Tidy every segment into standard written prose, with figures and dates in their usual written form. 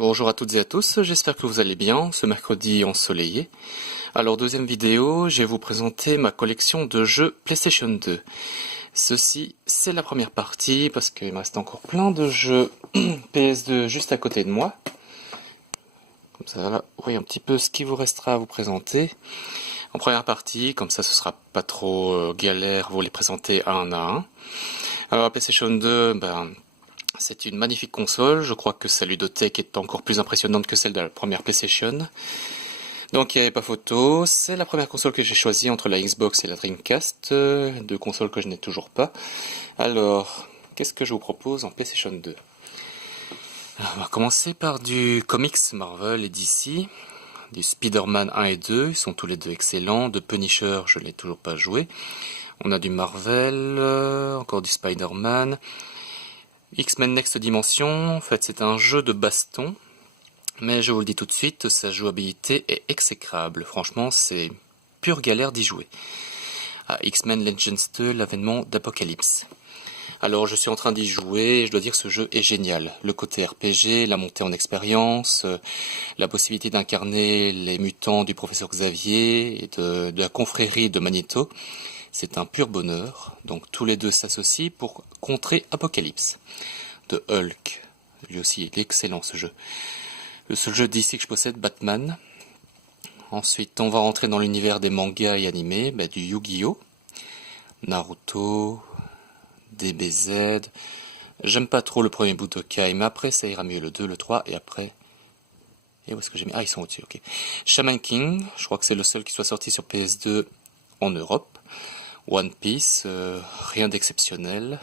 Bonjour à toutes et à tous, j'espère que vous allez bien ce mercredi ensoleillé. Alors deuxième vidéo, je vais vous présenter ma collection de jeux PlayStation 2. Ceci, c'est la première partie parce qu'il me reste encore plein de jeux PS2 juste à côté de moi. Comme ça, là, vous voyez un petit peu ce qui vous restera à vous présenter. En première partie, comme ça ce sera pas trop galère, vous les présenter un à un. Alors la PlayStation 2, c'est une magnifique console, je crois que sa ludothèque est encore plus impressionnante que celle de la première PlayStation. Donc il n'y avait pas photo, c'est la première console que j'ai choisie entre la Xbox et la Dreamcast, deux consoles que je n'ai toujours pas. Alors, qu'est-ce que je vous propose en PlayStation 2? Alors, on va commencer par du comics Marvel et DC, du Spider-Man 1 et 2, ils sont tous les deux excellents, de Punisher je ne l'ai toujours pas joué. On a du Marvel, encore du Spider-Man, X-Men Next Dimension, en fait c'est un jeu de baston, mais je vous le dis tout de suite, sa jouabilité est exécrable, franchement c'est pure galère d'y jouer. X-Men Legends 2, l'avènement d'Apocalypse. Alors je suis en train d'y jouer et je dois dire que ce jeu est génial. Le côté RPG, la montée en expérience, la possibilité d'incarner les mutants du professeur Xavier et de la confrérie de Magneto, c'est un pur bonheur. Donc tous les deux s'associent pour contrer Apocalypse. De Hulk, lui aussi il est excellent ce jeu. Le seul jeu d'ici que je possède, Batman. Ensuite on va rentrer dans l'univers des mangas et animés, du Yu-Gi-Oh!, Naruto, DBZ. J'aime pas trop le premier Budokai, mais après ça ira mieux, le 2, le 3, et après... Et où est-ce que j'ai mis? Ah, ils sont au-dessus, ok. Shaman King, je crois que c'est le seul qui soit sorti sur PS2 en Europe. One Piece, rien d'exceptionnel.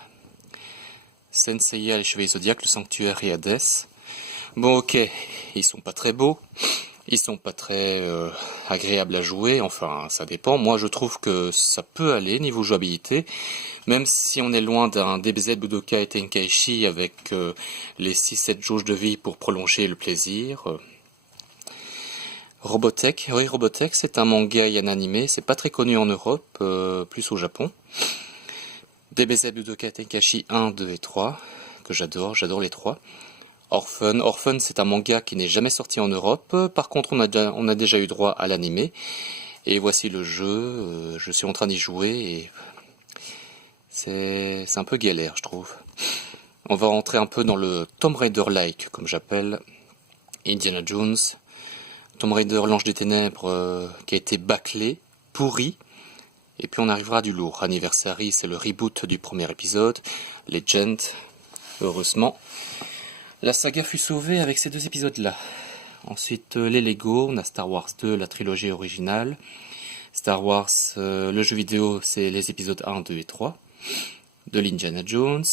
Senseiya, les Chevaliers Zodiac, le Sanctuaire et Hades. Bon, ok, ils sont pas très beaux, ils sont pas très agréables à jouer, enfin, ça dépend. Moi, je trouve que ça peut aller niveau jouabilité, même si on est loin d'un DBZ Budokai Tenkaichi avec les 6-7 jauges de vie pour prolonger le plaisir. Robotech, oui, Robotech, c'est un manga et un animé, c'est pas très connu en Europe, plus au Japon. DBZ Budokai Tenkaichi 1, 2 et 3, que j'adore les trois. Orphan, c'est un manga qui n'est jamais sorti en Europe, par contre on a déjà eu droit à l'animé, et voici le jeu, je suis en train d'y jouer, et c'est un peu galère je trouve. On va rentrer un peu dans le Tomb Raider-like, comme j'appelle, Indiana Jones, Tomb Raider l'Ange des Ténèbres qui a été bâclé, pourri, et puis on arrivera à du lourd. Anniversary, c'est le reboot du premier épisode, Legend, heureusement. La saga fut sauvée avec ces deux épisodes-là. Ensuite, les Lego, on a Star Wars 2, la trilogie originale. Star Wars, le jeu vidéo, c'est les épisodes 1, 2 et 3. De l'Indiana Jones.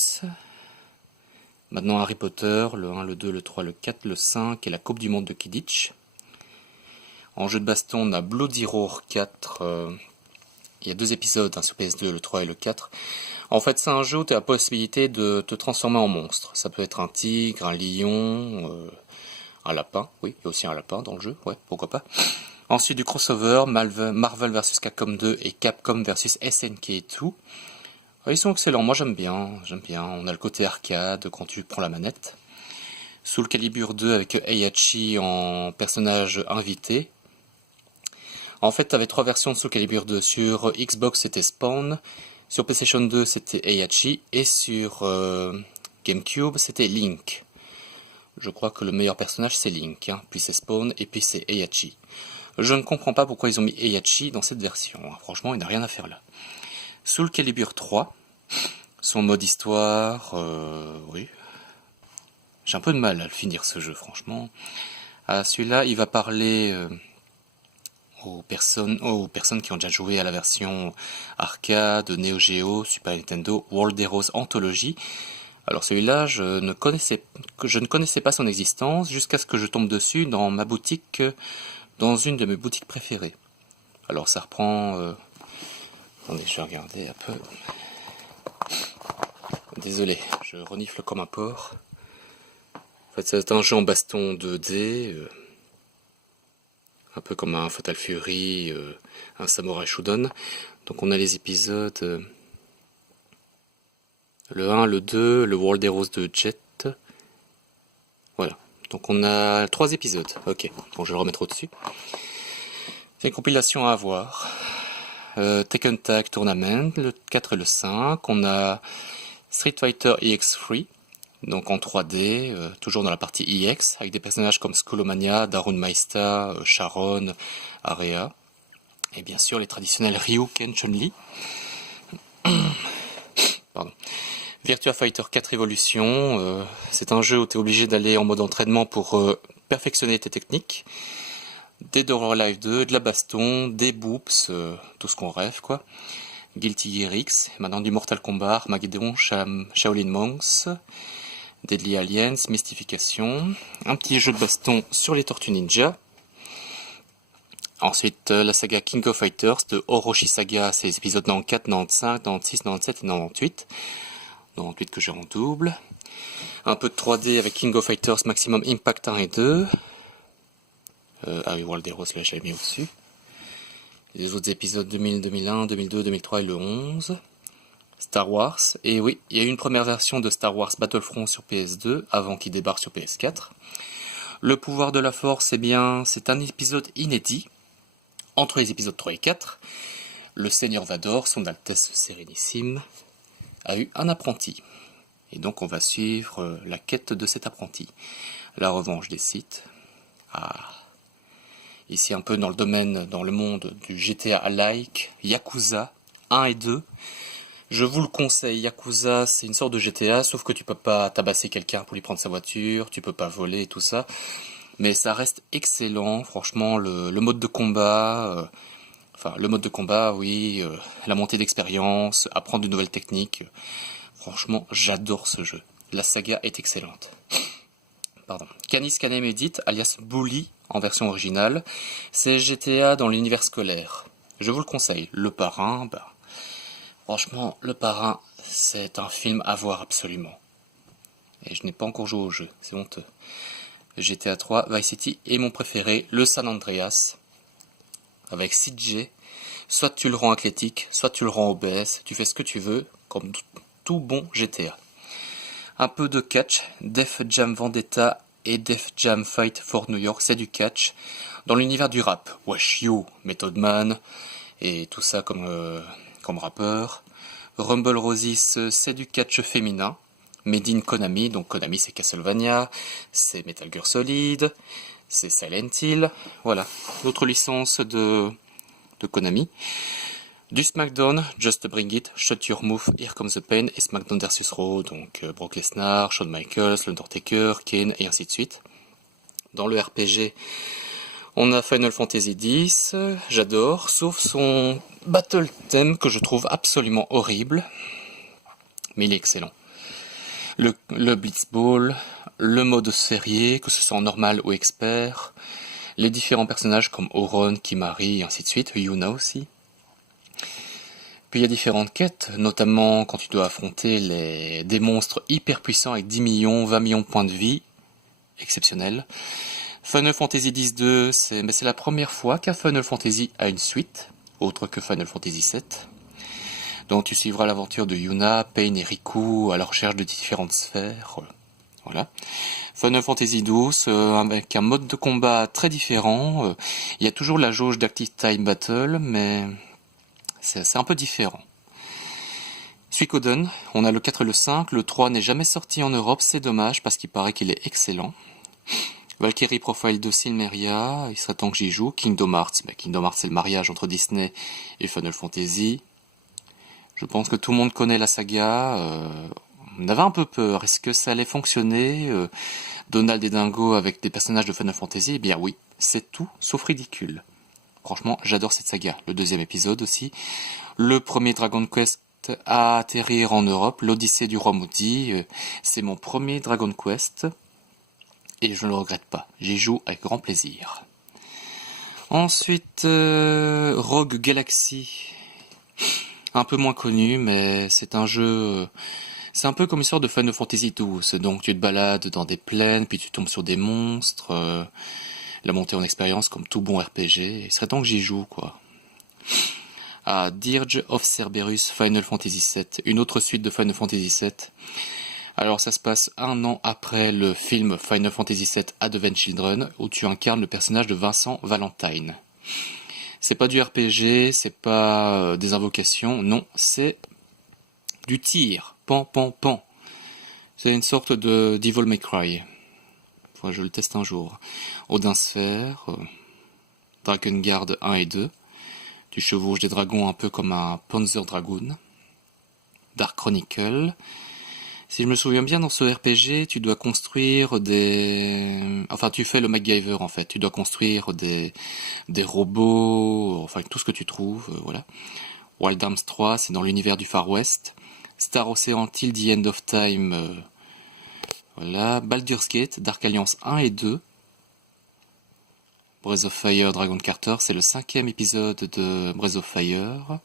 Maintenant Harry Potter, le 1, le 2, le 3, le 4, le 5 et la Coupe du Monde de Quidditch. En jeu de baston, on a Bloody Roar 4. Il y a deux épisodes sur PS2, le 3 et le 4. En fait, c'est un jeu où tu as la possibilité de te transformer en monstre. Ça peut être un tigre, un lion, un lapin. Oui, il y a aussi un lapin dans le jeu, ouais, pourquoi pas. Ensuite, du crossover, Marvel vs Capcom 2 et Capcom vs SNK 2. Ils sont excellents, moi j'aime bien. On a le côté arcade quand tu prends la manette. Soul Calibur 2 avec Heihachi en personnage invité. En fait, tu avais trois versions de Soul Calibur 2. Sur Xbox, c'était Spawn. Sur PlayStation 2, c'était Heihachi. Et sur GameCube, c'était Link. Je crois que le meilleur personnage, c'est Link. Puis c'est Spawn et puis c'est Heihachi. Je ne comprends pas pourquoi ils ont mis Heihachi dans cette version. Franchement, il n'a rien à faire là. Soul Calibur 3. Son mode histoire, oui. J'ai un peu de mal à le finir ce jeu, franchement. Celui-là, il va parler... aux personnes qui ont déjà joué à la version arcade, Neo Geo, Super Nintendo, World Heroes Anthology. Alors celui-là, je ne connaissais pas son existence jusqu'à ce que je tombe dessus dans ma boutique, dans une de mes boutiques préférées. Alors ça reprend... Attendez, je vais regarder un peu. Désolé, je renifle comme un porc. En fait, c'est un jeu en baston 2D... un peu comme un Fatal Fury, un Samurai Shodown. Donc on a les épisodes le 1, le 2, le World Heroes de Jet. Voilà, Donc on a 3 épisodes. Ok, bon je vais le remettre au-dessus. C'est une compilation à avoir. Tekken Tag Tournament, le 4 et le 5. On a Street Fighter EX3, donc en 3D, toujours dans la partie EX, avec des personnages comme Skullomania, Darun Maista, Sharon, Area. Et bien sûr les traditionnels Ryu, Ken, Chun-Li. Pardon. Virtua Fighter 4 Evolution, c'est un jeu où tu es obligé d'aller en mode entraînement pour perfectionner tes techniques. Des Dead or Alive 2, de la baston, des boops, tout ce qu'on rêve quoi. Guilty Gear X, maintenant du Mortal Kombat, Armageddon, Shaolin Monks, Deadly Aliens, Mystification, un petit jeu de baston sur les Tortues Ninja. Ensuite, la saga King of Fighters de Orochi Saga, c'est les épisodes 94, 95, 96, 97 et 98. 98 que j'ai en double. Un peu de 3D avec King of Fighters Maximum Impact 1 et 2. Ah oui, World Heroes, là j'avais mis au-dessus. Les autres épisodes 2000, 2001, 2002, 2003 et le 11. Star Wars. Et oui, il y a eu une première version de Star Wars Battlefront sur PS2 avant qu'il débarque sur PS4. Le pouvoir de la force, eh bien, c'est un épisode inédit. Entre les épisodes 3 et 4, le Seigneur Vador, son Altesse Sérénissime, a eu un apprenti. Et donc on va suivre la quête de cet apprenti. La revanche des Sith. Ici un peu dans le domaine, dans le monde du GTA-like, Yakuza 1 et 2. Je vous le conseille, Yakuza c'est une sorte de GTA, sauf que tu peux pas tabasser quelqu'un pour lui prendre sa voiture, tu peux pas voler et tout ça. Mais ça reste excellent, franchement, le mode de combat, oui, la montée d'expérience, apprendre de nouvelles techniques. Franchement, j'adore ce jeu. La saga est excellente. Pardon. Canis Canem Edit, alias Bully, en version originale, c'est GTA dans l'univers scolaire. Je vous le conseille. Le Parrain, franchement, Le Parrain, c'est un film à voir absolument. Et je n'ai pas encore joué au jeu, c'est honteux. GTA 3, Vice City et mon préféré, le San Andreas, avec CJ. Soit tu le rends athlétique, soit tu le rends obèse, tu fais ce que tu veux, comme tout bon GTA. Un peu de catch, Def Jam Vendetta et Def Jam Fight for New York, c'est du catch. Dans l'univers du rap, Wesh Yo, Method Man, et tout ça comme rappeur. Rumble Roses, c'est du catch féminin. Made in Konami, donc Konami c'est Castlevania, c'est Metal Gear Solid, c'est Silent Hill, voilà, d'autres licences de Konami. Du SmackDown, Just Bring It, Shut Your Mouth, Here Comes the Pain et SmackDown vs Raw, donc Brock Lesnar, Shawn Michaels, l'Undertaker, Kane et ainsi de suite. Dans le RPG, on a Final Fantasy X, j'adore, sauf son Battle Theme que je trouve absolument horrible, mais il est excellent. Le Blitzball, le mode sérieux, que ce soit en normal ou expert, les différents personnages comme Auron, Kimari et ainsi de suite, Yuna aussi. Puis il y a différentes quêtes, notamment quand tu dois affronter des monstres hyper puissants avec 10 millions, 20 millions de points de vie, exceptionnel. Final Fantasy X-2, c'est la première fois qu'un Final Fantasy a une suite, autre que Final Fantasy VII. Donc tu suivras l'aventure de Yuna, Pain et Riku à la recherche de différentes sphères. Voilà. Final Fantasy XII, avec un mode de combat très différent. Il y a toujours la jauge d'Active Time Battle, mais c'est un peu différent. Suikoden, on a le 4 et le 5. Le 3 n'est jamais sorti en Europe, c'est dommage parce qu'il paraît qu'il est excellent. Valkyrie Profile 2 Silmeria, il serait temps que j'y joue. Kingdom Hearts, Kingdom Hearts c'est le mariage entre Disney et Final Fantasy. Je pense que tout le monde connaît la saga. On avait un peu peur. Est-ce que ça allait fonctionner Donald et Dingo avec des personnages de Final Fantasy? Eh bien oui, c'est tout sauf ridicule. Franchement, j'adore cette saga. Le deuxième épisode aussi. Le premier Dragon Quest à atterrir en Europe, l'Odyssée du Roi Maudit. C'est mon premier Dragon Quest. Et je ne le regrette pas. J'y joue avec grand plaisir. Ensuite, Rogue Galaxy. Un peu moins connu, mais c'est un jeu... C'est un peu comme une sorte de Final Fantasy XII. Donc tu te balades dans des plaines, puis tu tombes sur des monstres. La montée en expérience comme tout bon RPG. Il serait temps que j'y joue, quoi. Dirge of Cerberus, Final Fantasy VII. Une autre suite de Final Fantasy VII. Alors ça se passe un an après le film Final Fantasy VII Advent Children, où tu incarnes le personnage de Vincent Valentine. C'est pas du RPG, c'est pas des invocations, non, c'est du tir. Pan, pan, pan. C'est une sorte de Devil May Cry. Faudrait que je le teste un jour. Odin Sphere, Dragon Guard 1 et 2. Tu chevauches des dragons un peu comme un Panzer Dragoon. Dark Chronicle. Si je me souviens bien, dans ce RPG, tu dois construire des... Enfin, tu fais le MacGyver, en fait. Tu dois construire des robots, enfin, tout ce que tu trouves, voilà. Wild Arms 3, c'est dans l'univers du Far West. Star Ocean Till the End of Time, voilà. Baldur's Gate, Dark Alliance 1 et 2. Breath of Fire, Dragon Carter, c'est le 5e épisode de Breath of Fire.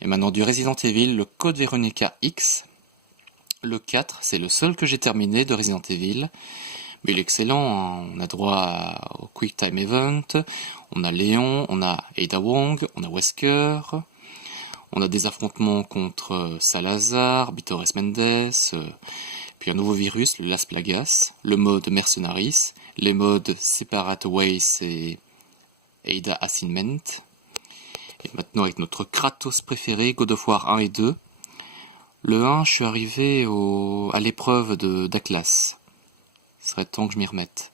Et maintenant du Resident Evil, le Code Veronica X. Le 4, c'est le seul que j'ai terminé de Resident Evil. Mais il est excellent, hein. On a droit au Quick Time Event, on a Léon, on a Ada Wong, on a Wesker, on a des affrontements contre Salazar, Bitores Mendes, puis un nouveau virus, le Las Plagas, le mode Mercenaries, les modes Separate Ways et Ada Assignment. Et maintenant avec notre Kratos préféré, God of War 1 et 2. Le 1, je suis arrivé à l'épreuve d'Atlas. Ce serait temps que je m'y remette.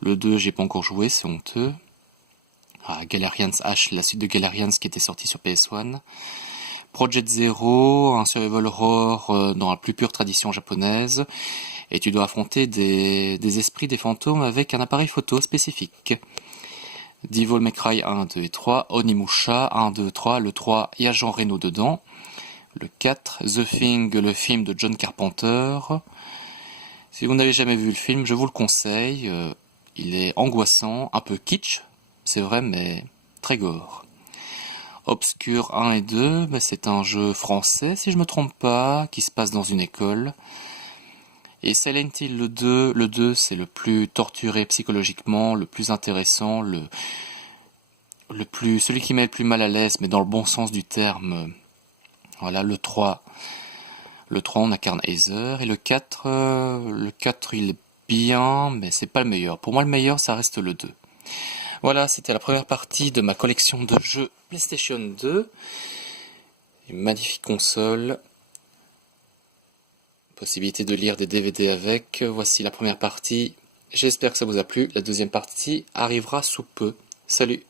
Le 2, j'ai pas encore joué, c'est honteux. Galarian's H, la suite de Galarian's qui était sortie sur PS1. Project Zero, un survival horror dans la plus pure tradition japonaise. Et tu dois affronter des esprits, des fantômes avec un appareil photo spécifique. Devil May Cry 1, 2 et 3. Onimusha 1, 2, 3. Le 3, il y a Jean Reno dedans. Le 4, The Thing, le film de John Carpenter. Si vous n'avez jamais vu le film, je vous le conseille. Il est angoissant, un peu kitsch, c'est vrai, mais très gore. Obscure 1 et 2, c'est un jeu français, si je me trompe pas, qui se passe dans une école. Et Silent Hill le 2 c'est le plus torturé psychologiquement, le plus intéressant, celui qui met le plus mal à l'aise, mais dans le bon sens du terme. Voilà, le 3, on incarne Heather, et le 4, il est bien, mais c'est pas le meilleur. Pour moi, le meilleur, ça reste le 2. Voilà, c'était la première partie de ma collection de jeux PlayStation 2. Une magnifique console. Possibilité de lire des DVD avec. Voici la première partie. J'espère que ça vous a plu. La deuxième partie arrivera sous peu. Salut!